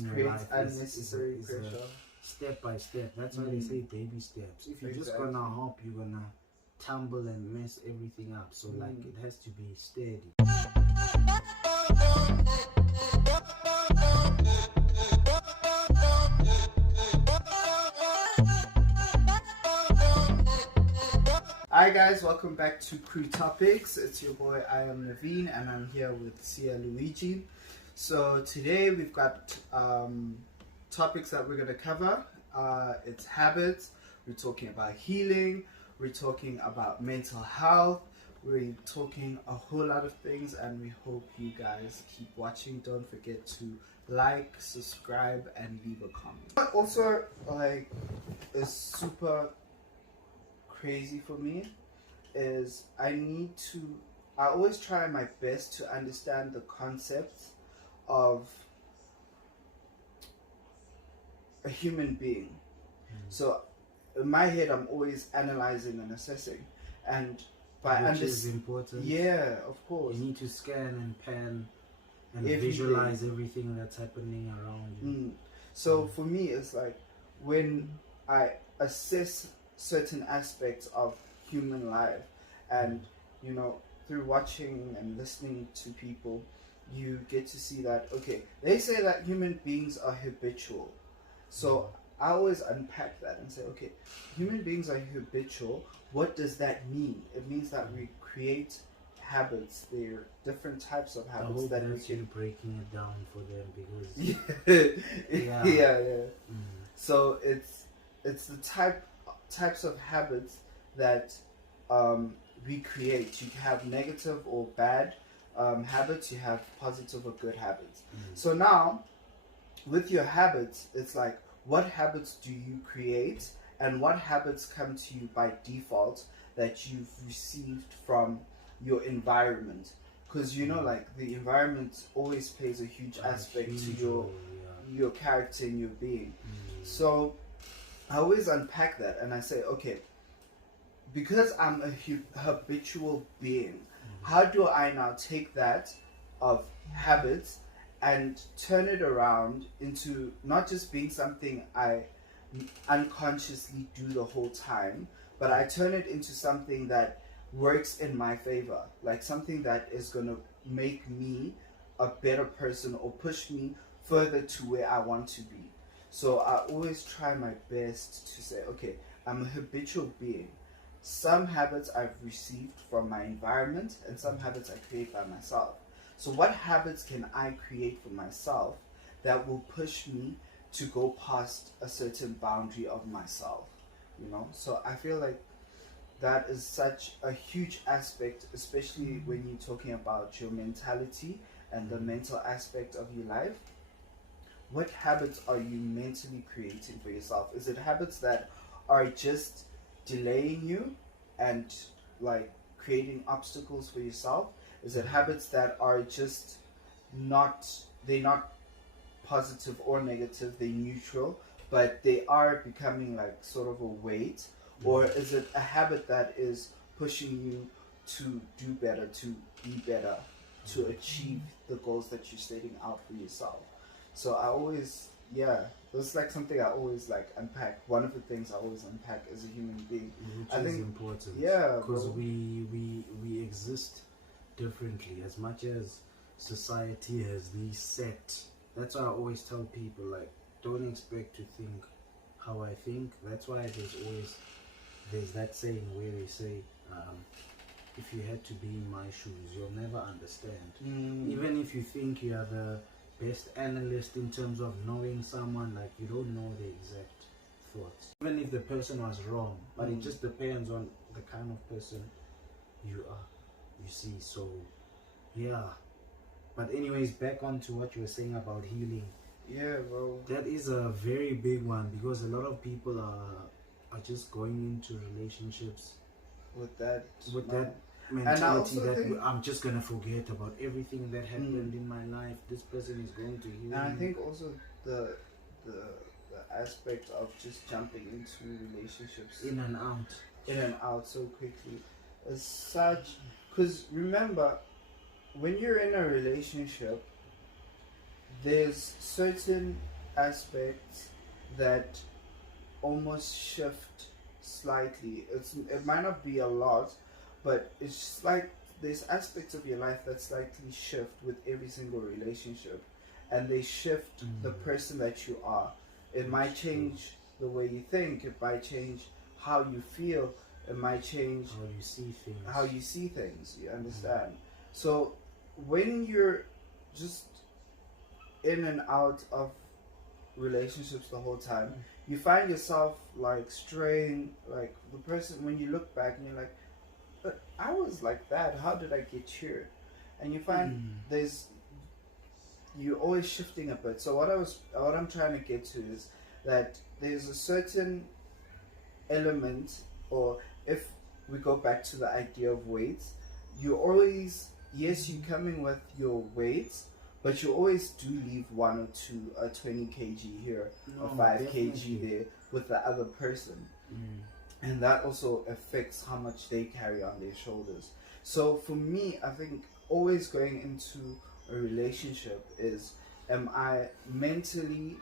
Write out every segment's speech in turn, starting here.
in your creates life unnecessary pressure. Step by step. That's why they say baby steps. If you're just gonna hop, you're gonna tumble and mess everything up. So like it has to be steady. Hi guys, welcome back to Cru Topics. It's your boy, I am Naveen, and I'm here with Sia Luigi. So today we've got topics that we're going to cover. It's habits, we're talking about healing, we're talking about mental health, we're talking a whole lot of things, and we hope you guys keep watching. Don't forget to like, subscribe, and leave a comment. Also, like, is super crazy for me is I always try my best to understand the concept of a human being. So in my head I'm always analyzing and assessing, and which is important. Yeah, of course. You need to scan and pan and visualize everything that's happening around you. So for me it's like when I assess certain aspects of human life, and you know, through watching and listening to people, you get to see that, okay, they say that human beings are habitual. So I always unpack that and say, okay, human beings are habitual. What does that mean? It means that we create habits. There are different types of habits that we can breaking it down for them, because yeah. So it's the types of habits that we create. You have negative or bad habits, you have positive or good habits. So now with your habits, it's like, what habits do you create and what habits come to you by default that you've received from your environment? Because you know, like, the environment always plays a huge aspect to your character and your being. So I always unpack that and I say, okay, because I'm a habitual being, how do I now take that of habits and turn it around into not just being something I unconsciously do the whole time, but I turn it into something that works in my favor, like something that is going to make me a better person or push me further to where I want to be. So I always try my best to say, okay, I'm a habitual being. Some habits I've received from my environment and some habits I create by myself. So what habits can I create for myself that will push me to go past a certain boundary of myself? You know, so I feel like that is such a huge aspect, especially when you're talking about your mentality and the mental aspect of your life. What habits are you mentally creating for yourself? Is it habits that are just delaying you and like creating obstacles for yourself? Is it habits that are just they're not positive or negative, they're neutral, but they are becoming like sort of a weight? Or is it a habit that is pushing you to do better, to be better, to achieve the goals that you're stating out for yourself? So I always, that's like something I always like unpack. One of the things I always unpack as a human being, which I is think important. Because we exist differently. As much as society has these set, that's why I always tell people, like, don't expect to think how I think. That's why there's that saying where they say, if you had to be in my shoes, you'll never understand. Even if you think you are the best analyst in terms of knowing someone, like, you don't know the exact thoughts. Even if the person was wrong, but it just depends on the kind of person you are, you see. So yeah, but anyways, back on to what you were saying about healing. That is a very big one, because a lot of people are just going into relationships with that mentality that I'm just gonna forget about everything that happened in my life. This person is going to heal. And I think also the aspect of just jumping into relationships in and out so quickly is such, because remember, when you're in a relationship, there's certain aspects that almost shift slightly. It might not be a lot, but it's just like there's aspects of your life that slightly shift with every single relationship, and they shift the person that you are. It might change the way you think. It might change how you feel. It might change how you see things. How you see things. You understand? So when you're just in and out of relationships the whole time, you find yourself like straying, like the person, when you look back and you're like, but I was like that, how did I get here? And you find you're always shifting a bit. So what I'm trying to get to is that there's a certain element, or if we go back to the idea of weights, you always, yes, you're coming with your weights, but you always do leave 1 or 2, 20 kg here, or 5 kg there with the other person. And that also affects how much they carry on their shoulders. So for me, I think always going into a relationship is, am I mentally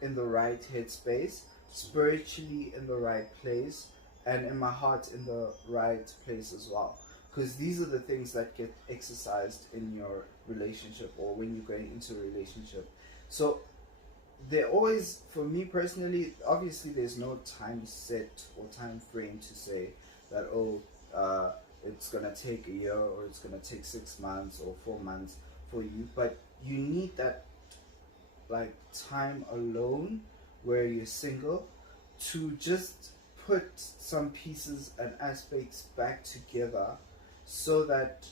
in the right headspace, spiritually in the right place, and in my heart in the right place as well? Because these are the things that get exercised in your relationship, or when you're going into a relationship. So they're always, for me personally, obviously there's no time set or time frame to say that, it's gonna take a year, or it's gonna take 6 months or 4 months for you, but you need that like time alone where you're single to just put some pieces and aspects back together, so that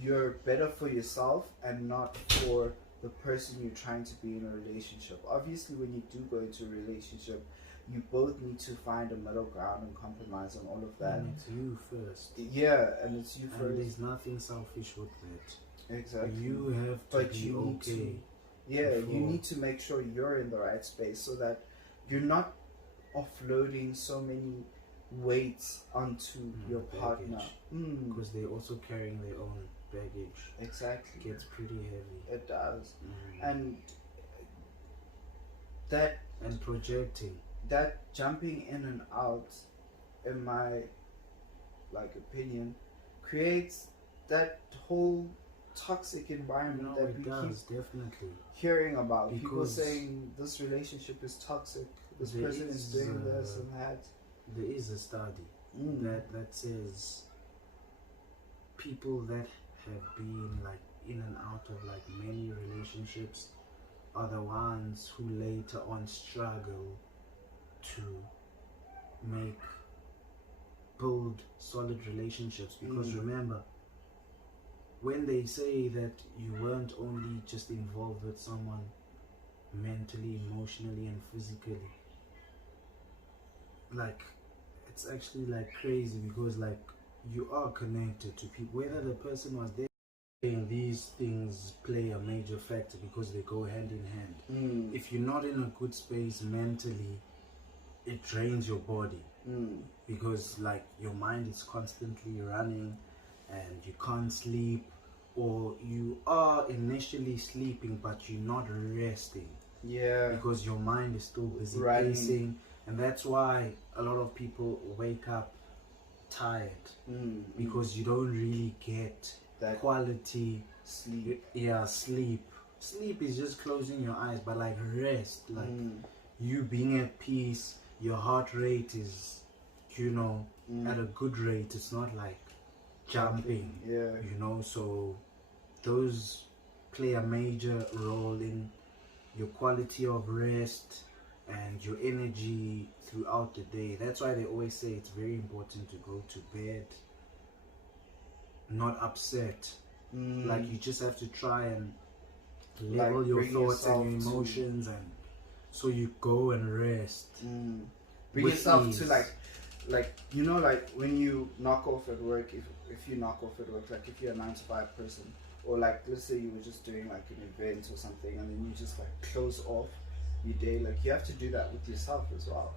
you're better for yourself and not for the person you're trying to be in a relationship. Obviously, when you do go into a relationship, you both need to find a middle ground and compromise on all of that. And it's you first. Yeah, and it's you first. And there's nothing selfish with that. Exactly. You have to be okay. You need to make sure you're in the right space, so that you're not offloading so many weights onto your partner. Because they're also carrying their own baggage. Exactly. It gets pretty heavy. It does. And that... And projecting. That jumping in and out, in my opinion, creates that whole toxic environment that we keep definitely hearing about. Because people saying this relationship is toxic, this person is doing this and that. There is a study that says people that have been in and out of many relationships are the ones who later on struggle to build solid relationships. Because remember, when they say that you weren't only just involved with someone mentally, emotionally, and physically, it's actually crazy, because you are connected to people, whether the person was there. These things play a major factor because they go hand in hand. If you're not in a good space mentally, it drains your body, because your mind is constantly running and you can't sleep, or you are initially sleeping but you're not resting, because your mind is still busy pacing. And that's why a lot of people wake up tired, because you don't really get that quality sleep. Sleep is just closing your eyes, but rest, you being at peace, your heart rate is at a good rate. It's not jumping, so those play a major role in your quality of rest and your energy throughout the day. That's why they always say it's very important to go to bed not upset. You just have to try and level your thoughts and your emotions, and so you go and rest. Bring yourself ease. To when you knock off at work, if you knock off at work, if you're a 9-to-5 person, or let's say you were just doing an event or something, and then you just close off your day, you have to do that with yourself as well.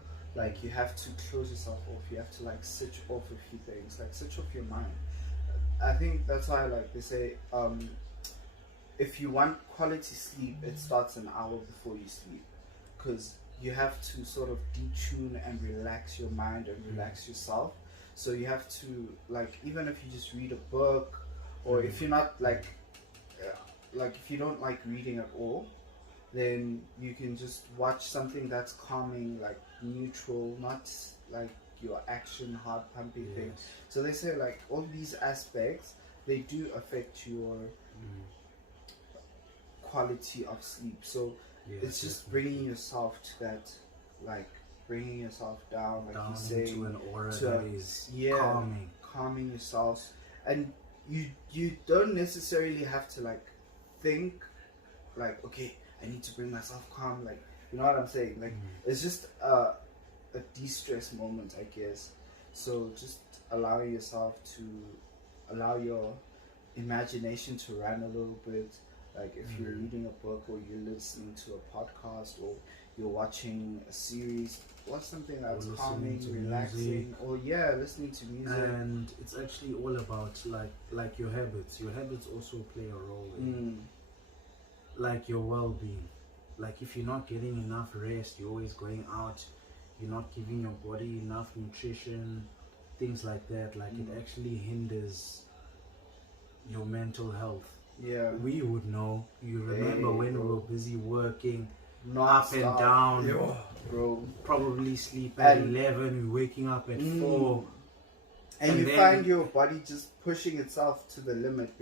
You have to close yourself off. You have to switch off a few things, switch off your mind. I think that's why they say if you want quality sleep, it starts an hour before you sleep, because you have to sort of detune and relax your mind and relax yourself. So you have to, like, even if you just read a book, or if you're not like if you don't like reading at all, then you can just watch something that's calming, like neutral, not like your action heart pumping thing. So they say like all these aspects, they do affect your quality of sleep. So it's just bringing yourself to that, like bringing yourself down, like you say, to an aura that is calming yourself. And you don't necessarily have to like think like, okay, I need to bring myself calm, like, you know what I'm saying, like it's just a de-stress moment, I guess. So just allowing yourself to allow your imagination to run a little bit, like if you're reading a book or you're listening to a podcast or you're watching a series, watch something that's calming, relaxing, or listening to music. And it's actually all about like your habits also play a role in like your well-being. Like if you're not getting enough rest, you're always going out, you're not giving your body enough nutrition, things like that, like it actually hinders your mental health. We would know. You remember when we were busy working up and down, bro, probably sleep at 11, we're waking up at 4, and you find your body just pushing itself to the limit.